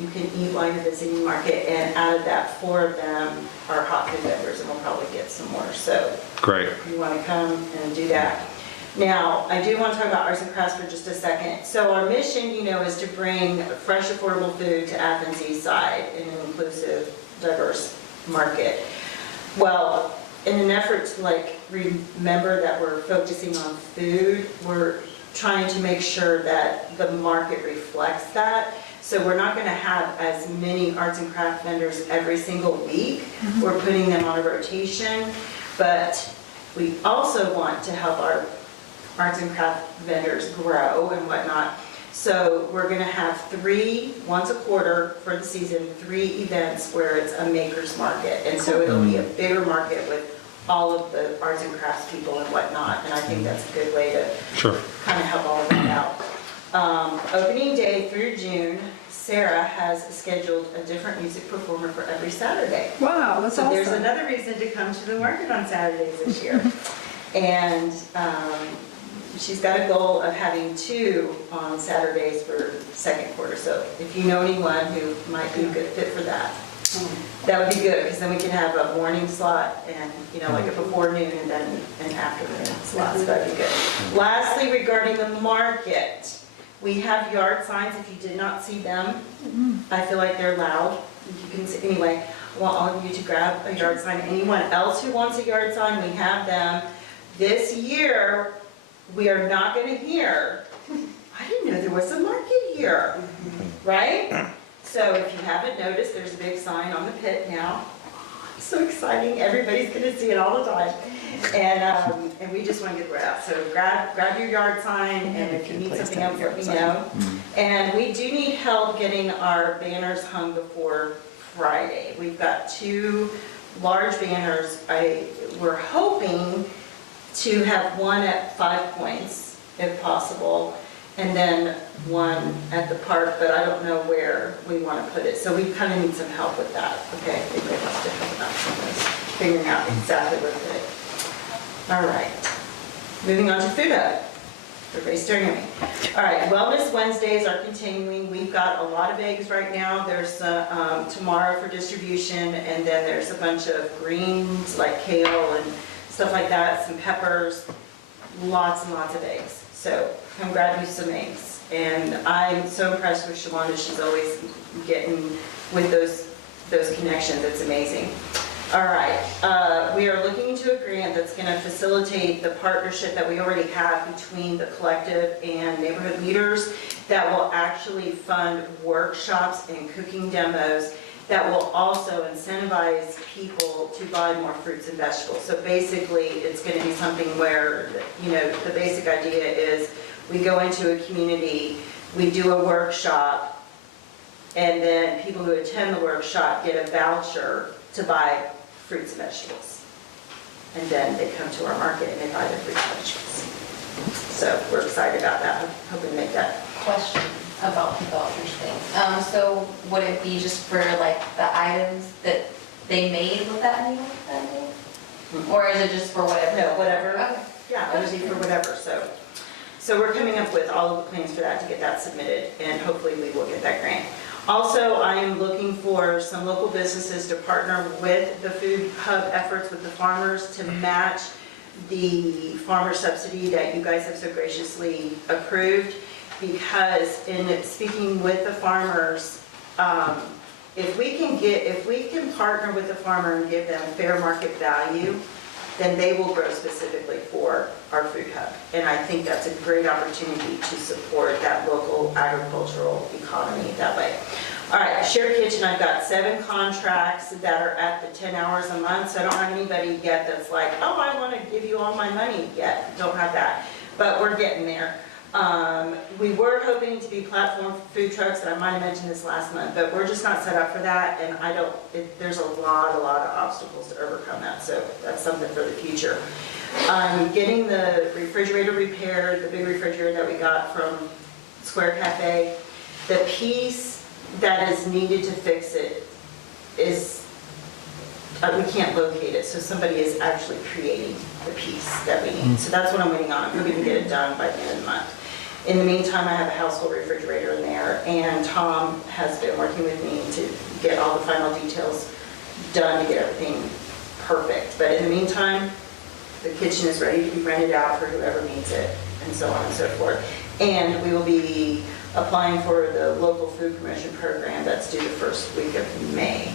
you can eat while you're visiting market, and out of that, 4 of them are hot food vendors, and we'll probably get some more. So Great. you want to come and do that. Now, I do want to talk about arts and crafts for just a second. So our mission, is to bring fresh, affordable food to Athens East Side in an inclusive, diverse market. Well, in an effort to remember that we're focusing on food, we're trying to make sure that the market reflects that. So we're not going to have as many arts and craft vendors every single week. We're putting them on a rotation, but we also want to help our arts and craft vendors grow and whatnot. So we're going to have 3, once a quarter for the season, 3 events where it's a maker's market. And so it'll be a bigger market with all of the arts and crafts people and whatnot. And I think that's a good way to kind of help all of that out. Opening day through June, Sarah has scheduled a different music performer for every Saturday. Wow, that's So awesome. there's another reason to come to the market on Saturdays this year. And she's got a goal of having 2 on Saturdays for second quarter. So if you know anyone who might be a good fit for that, that would be good, because then we can have a morning slot and, like a before noon and then an afternoon slot, so that'd be good. Lastly, regarding the market, we have yard signs. If you did not see them, I feel like they're loud. You can see, anyway, I want all of you to grab a yard sign. Anyone else who wants a yard sign, we have them. This year, we are not going to hear, I didn't know there was a market here, right? So if you haven't noticed, there's a big sign on the pit now. So exciting, everybody's going to see it all the time. And we just want to get the word out. So grab your yard sign, and if you need something else, let me know. And we do need help getting our banners hung before Friday. We've got 2 large banners. We're hoping to have one at 5 Points, if possible, and then one at the park, but I don't know where we want to put it. So we kind of need some help with that. Okay, anybody wants to help out with this, figuring out exactly where to put it. All right, moving on to Food Hub. Everybody's staring at me. All right, Wellness Wednesdays are continuing. We've got a lot of eggs right now. There's tomorrow for distribution, and then there's a bunch of greens like kale and stuff like that, some peppers, lots and lots of eggs. So come grab you some eggs. And I'm so impressed with Shawanda, she's always getting with those connections, it's amazing. All right, we are looking into a grant that's going to facilitate the partnership that we already have between the collective and neighborhood leaders that will actually fund workshops and cooking demos that will also incentivize people to buy more fruits and vegetables. So basically, it's going to be something where, you know, the basic idea is we go into a community, we do a workshop, and then people who attend the workshop get a voucher to buy fruits and vegetables. And then they come to our market and they buy their fruits and vegetables. So we're excited about that. I'm hoping to make that. Question about the vouchers thing. So would it be just for like the items that they made with that meal that day? Or is it just for whatever? No, whatever. Okay. Yeah, it'll be for whatever. So we're coming up with all of the plans for that to get that submitted, and hopefully we will get that grant. Also, I am looking for some local businesses to partner with the food hub efforts with the farmers to match the farmer subsidy that you guys have so graciously approved. Because in speaking with the farmers, if we can partner with the farmer and give them fair market value, then they will grow specifically for our food hub. And I think that's a great opportunity to support that local agricultural economy that way. All right, Shared Kitchen, I've got 7 contracts that are at the 10 hours a month, so I don't have anybody yet that's like, oh, I want to give you all my money yet. Don't have that, but we're getting there. We were hoping to be platform food trucks, and I might have mentioned this last month, but we're just not set up for that, and there's a lot of obstacles to overcome that, so that's something for the future. Getting the refrigerator repaired, the big refrigerator that we got from Square Cafe, the piece that is needed to fix it is, we can't locate it, so somebody is actually creating the piece that we need. So that's what I'm waiting on. I'm hoping to get it done by the end of the month. In the meantime, I have a household refrigerator in there, and Tom has been working with me to get all the final details done to get everything perfect. But in the meantime, the kitchen is ready to be rented out for whoever needs it, and so on and so forth. And we will be applying for the local food promotion program that's due the first week of May.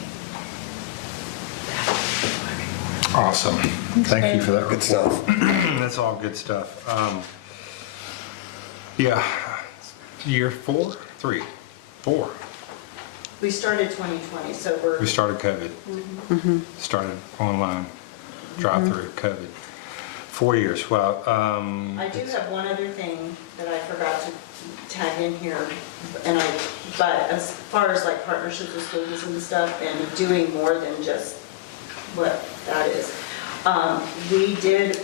Awesome. Thank you for that. Good stuff. That's all good stuff. Yeah, year 4? 3? 4. We started 2020, so We started COVID. Started online, drive-through COVID. 4 years, wow. I do have one other thing that I forgot to tag in here, but as far as like partnerships with schools and stuff and doing more than just what that is, we did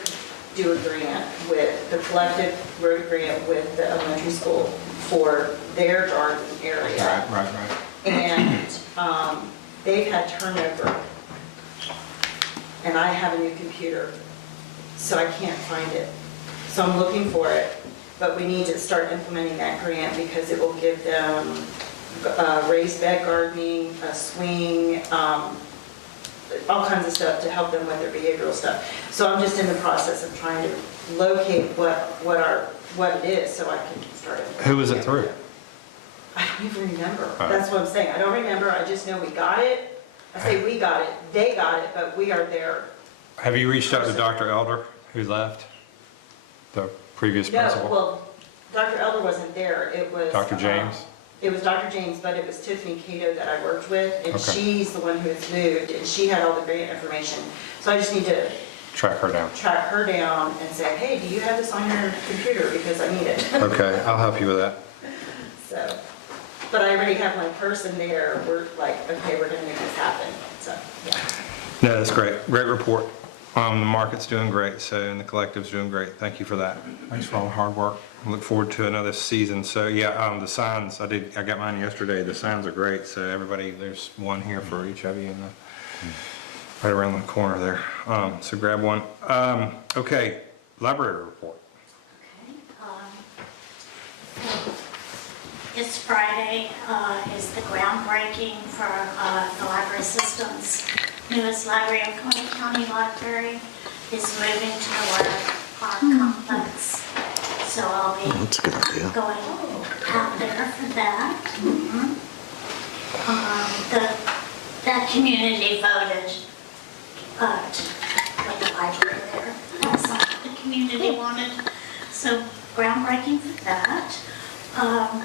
do a grant with the collective, wrote a grant with the elementary school for their garden area. Right. And they've had turnover, and I have a new computer, so I can't find it. So I'm looking for it, but we need to start implementing that grant because it will give them raised bed gardening, a swing, all kinds of stuff to help them with their behavioral stuff. So I'm just in the process of trying to locate what it is so I can start it. Who was it through? I don't even remember. Oh. That's what I'm saying. I don't remember. I just know we got it. I say we got it. They got it, but we are there. Have you reached out to Dr. Elder, who left? The previous No, principal? well, Dr. Elder wasn't there. It was Dr. James? It was Dr. James, but it was Tiffany Cato that I worked with, and Okay. she's the one who has moved, and she had all the grant information. So I just need to Track her down. track her down and say, hey, do you have this on your computer? Because I need it. Okay, I'll help you with that. So, but I already have my person there. We're like, okay, we're gonna make this happen. So, yeah. No, that's great. Great report. The market's doing great, and the collective's doing great. Thank you for that. Thanks for all the hard work. I look forward to another season. So yeah, the signs, I got mine yesterday. The signs are great. So everybody, there's one here for each of you right around the corner there. So grab one. Okay, library report. This Friday is the groundbreaking for the library system's newest library. Coney County Library is moving to the Water Park Complex. So I'll be That's a good idea. going out there for that. That community voted, but with the library there, that's not what the community wanted. So groundbreaking for that.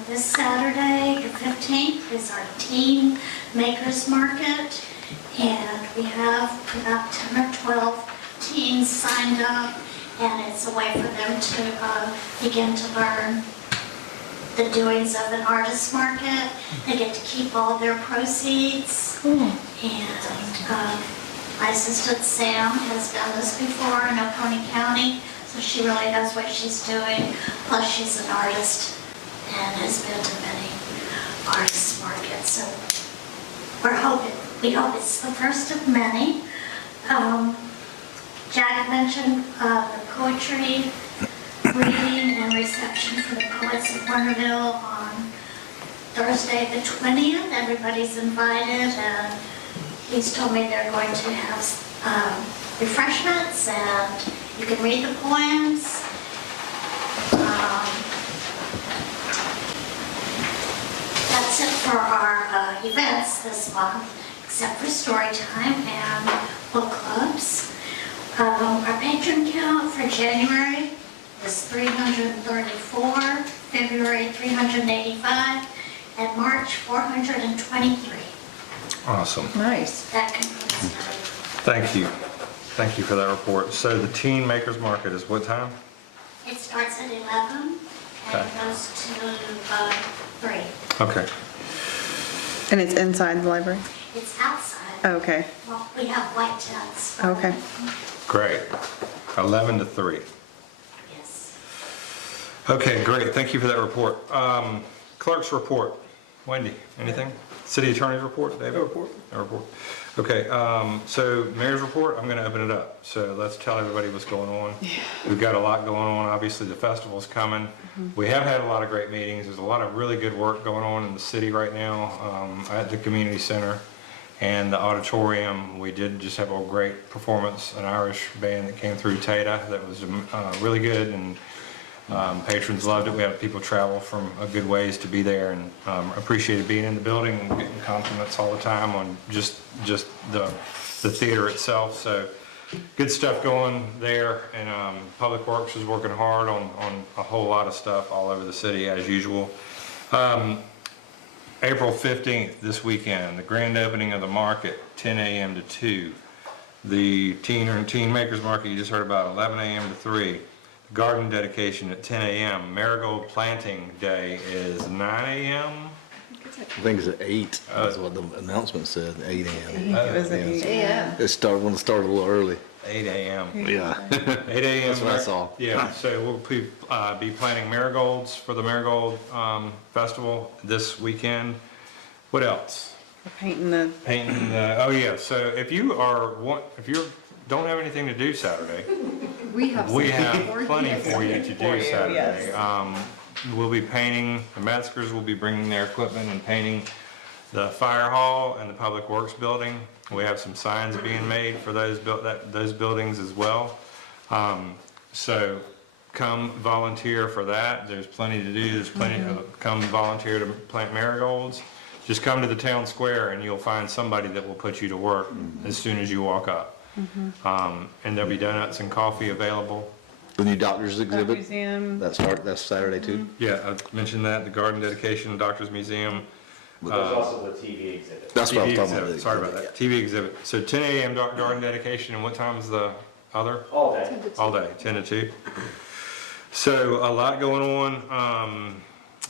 This Saturday, the 15th, is our Teen Makers Market, and we have about 10 or 12 teens signed up, and it's a way for them to begin to learn the doings of an artist market. They get to keep all their proceeds. And my assistant Sam has done this before in Oconee County, so she really knows what she's doing. Plus, she's an artist and has been to many artist markets. So we hope it's the first of many. Jack mentioned the poetry reading and reception for the Poets of Warnerville on Thursday the 20th. Everybody's invited, and he's told me they're going to have refreshments, and you can read the poems. That's it for our events this month, except for story time and book clubs. Our patron count for January is 334, February 385, and March 423. Awesome. Nice. That concludes my Thank you. Thank you for that report. So the Teen Makers Market is what time? It starts at 11 and Okay. goes to 3. Okay. And it's inside the library? It's outside. Oh, okay, Well, we have white tents. but- okay. Great. 11 to 3. Yes. Okay, great. Thank you for that report. Clerk's report. Wendy, anything? City Attorney's report, David? No report. No report. Okay, so Mayor's report, I'm gonna open it up. So let's tell everybody what's going on. We've got a lot going on. Obviously, the festival's coming. We have had a lot of great meetings. There's a lot of really good work going on in the city right now, at the community center and the auditorium. We did just have a great performance, an Irish band that came through Tata that was really good, and patrons loved it. We had people travel from a good ways to be there, and appreciated being in the building and getting compliments all the time on just the theater itself. So good stuff going there, and Public Works is working hard on a whole lot of stuff all over the city as usual. April 15th, this weekend, the grand opening of the market, 10 a.m. to 2. The Teen Makers Market you just heard about, 11 a.m. to 3. The garden dedication at 10 a.m. Marigold Planting Day is 9 a.m. I think it's at 8, that's what the announcement said, 8 a.m. I think it was at 8 Yeah. It started, when it started a little early. 8 a.m. Yeah. 8 a.m. That's what I saw. Yeah, so we'll be planting marigolds for the Marigold Festival this weekend. What else? We're painting the, Painting the, oh yeah, so if you don't have anything to do Saturday, We have we something have for plenty you. for you to For do you, Saturday. yes. We'll be painting, the Metzgers will be bringing their equipment and painting the fire hall and the Public Works building. We have some signs being made for those buildings as well. So come volunteer for that. There's plenty to do. There's plenty, come volunteer to plant marigolds. Just come to the town square and you'll find somebody that will put you to work as soon as you walk up. And there'll be donuts and coffee available. The new doctor's exhibit, museum. that's Saturday too? Yeah, I mentioned that, the garden dedication, Doctor's Museum. There's also the TV exhibit. That's what I was TV talking about. exhibit, sorry about that, TV exhibit. So 10 a.m. garden dedication, and what time is the other? All day. All day, 10 to 2. So a lot going on,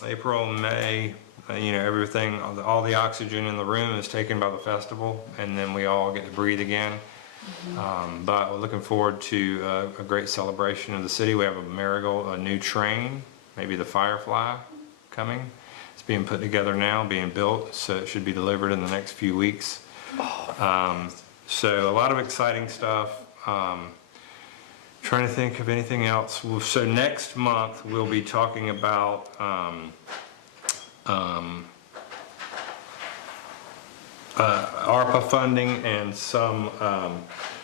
April, May, everything, all the oxygen in the room is taken by the festival, and then we all get to breathe again. But we're looking forward to a great celebration of the city. We have a new train, maybe the Firefly coming. It's being put together now, being built, so it should be delivered in the next few weeks. So a lot of exciting stuff. Trying to think of anything else. So next month, we'll be talking about ARPA funding and some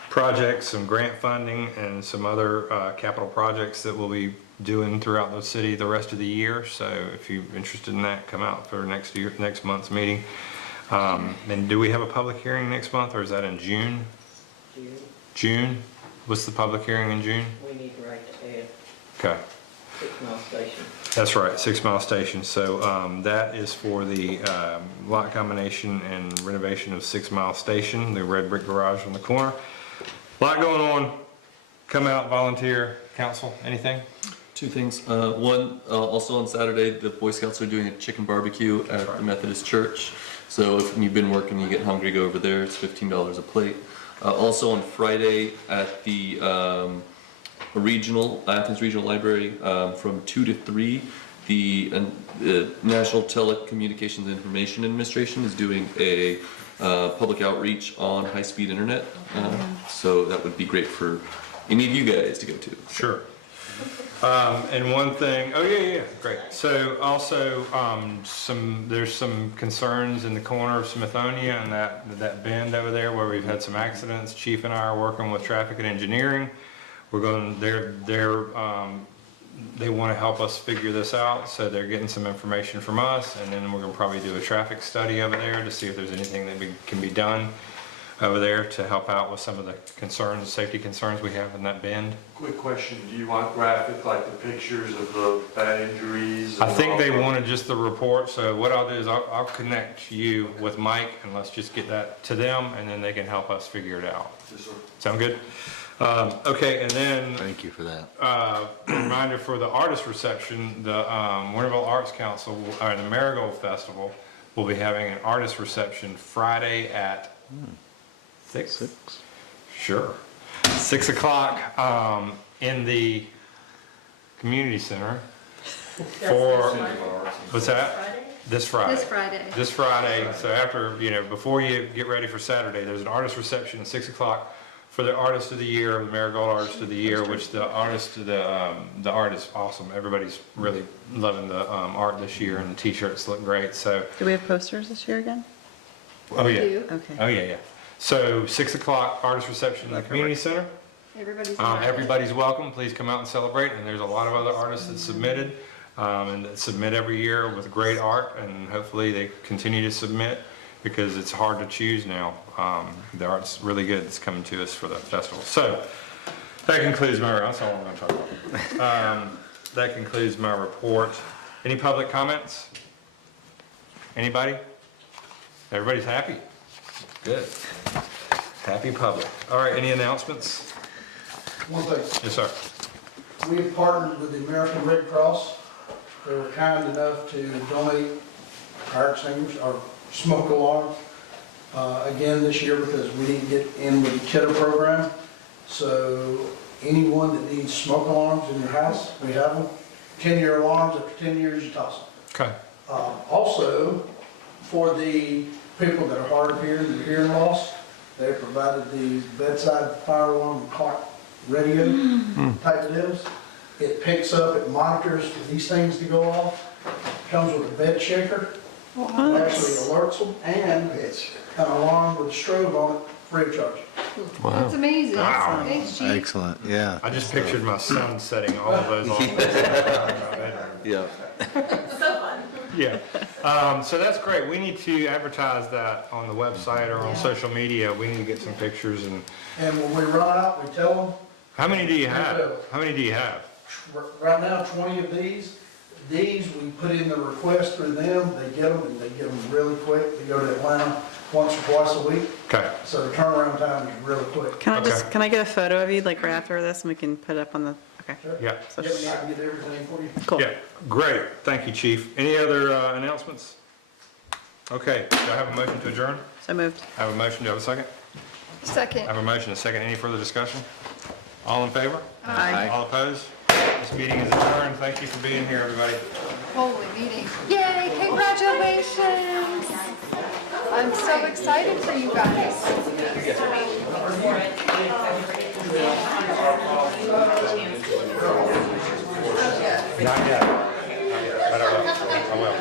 projects, some grant funding, and some other capital projects that we'll be doing throughout the city the rest of the year. So if you're interested in that, come out for next month's meeting. And do we have a public hearing next month, or is that in June? June? What's the public hearing in June? We need to write to Ed, Okay. 6 Mile Station. That's right, 6 Mile Station. So that is for the lot combination and renovation of 6 Mile Station, the red brick garage on the corner. Lot going on. Come out, volunteer, council, anything? Two things. One, also on Saturday, the Boy Scouts are doing a chicken barbecue at the Methodist Church. So if you've been working, you get hungry, go over there. It's $15 a plate. Also on Friday at the Athens Regional Library, from 2 to 3, the National Telecommunications Information Administration is doing a public outreach on high-speed internet. So that would be great for any of you guys to go to. Sure. And one thing, great. So also, there's some concerns in the corner of Smithonia and that bend over there where we've had some accidents. Chief and I are working with traffic and engineering. We're going, they want to help us figure this out, so they're getting some information from us, and then we're going to probably do a traffic study over there to see if there's anything that can be done over there to help out with some of the concerns, safety concerns we have in that bend. Quick question, do you want graphic, like the pictures of the bad injuries? I think they wanted just the report, so what I'll do is I'll connect you with Mike, and let's just get that to them, and then they can help us figure it out. Yes, sir. Sound good? Okay, and then Thank you for that. reminder for the artist reception, the Winterville Arts Council, or the Marigold Festival, will be having an artist reception Friday at 6? Sure. 6 o'clock in the community center for, what's that? This Friday. This Friday. This Friday. So after, before you get ready for Saturday, there's an artist reception at 6 o'clock for the Artist of the Year, the Marigold Artist of the Year, which the art is awesome. Everybody's really loving the art this year, and the t-shirts look great. So. Do we have posters this year again? Oh yeah. Okay. Oh yeah. So 6 o'clock artist reception in the community center. Everybody's invited. Everybody's welcome. Please come out and celebrate. And there's a lot of other artists that submitted and that submit every year with great art. And hopefully they continue to submit because it's hard to choose now. The art's really good that's coming to us for the festival. So that concludes my, that's all I'm going to talk about. That concludes my report. Any public comments? Anybody? Everybody's happy? Good. Happy public. All right, any announcements? One thing, Yes, sir. we have partnered with the American Red Cross. They were kind enough to donate fire extinguishers or smoke alarms again this year because we didn't get in with the KIDDA program. So anyone that needs smoke alarms in your house, we have them. 10-year alarms, after 10 years you toss them. Okay. Also, for the people that are hard of hearing, the hearing loss, they provided the bedside fire alarm and clock radio type deals. It picks up, it monitors for these things to go off, comes with a bed shaker, actually alerts them, and it's an alarm with a strobe on it, free of charge. That's amazing. Wow. Thanks, Chief. Excellent, yeah. I just pictured my son setting all of those on. Yeah. So fun. Yeah. So that's great. We need to advertise that on the website or on social media. We need to get some pictures and. And when we run out, we tell them. How many do you have? How many do you have? Right now, 20 of these. These, we put in the request through them, they get them, and they get them really quick. They go to Atlanta once or twice a week. Okay. So the turnaround time is really quick. Can I Okay. can I get a photo of you like right after this and we can put it up on the, okay. Yeah. So- Yep, and I can get everything for you. Cool. Yeah. Great. Thank you, Chief. Any other announcements? Okay. Do I have a motion to adjourn? So moved. I have a motion. Do I have a second? Second. I have a motion, a second. Any further discussion? All in favor? Aye. All opposed? This meeting is adjourned. Thank you for being here, everybody. Holy meeting. Yay, congratulations. I'm so excited for you guys. Not yet. But I will.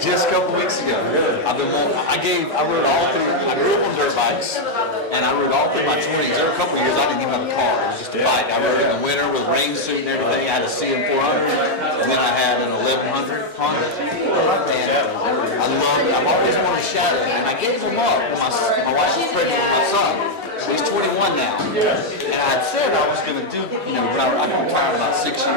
Just a couple weeks ago. I rode all through, I grew up on dirt bikes, and I rode all through my 20s. There were a couple of years I didn't even have a car, it was just a bike. I rode in the winter with a rain suit and everything. I had a CM400, and then I had an 1100 Honda. And I've always wanted a Shadow, and I gave them up when my wife was pregnant with my son. He's 21 now. And I said I was gonna do, but I got retired about 6 years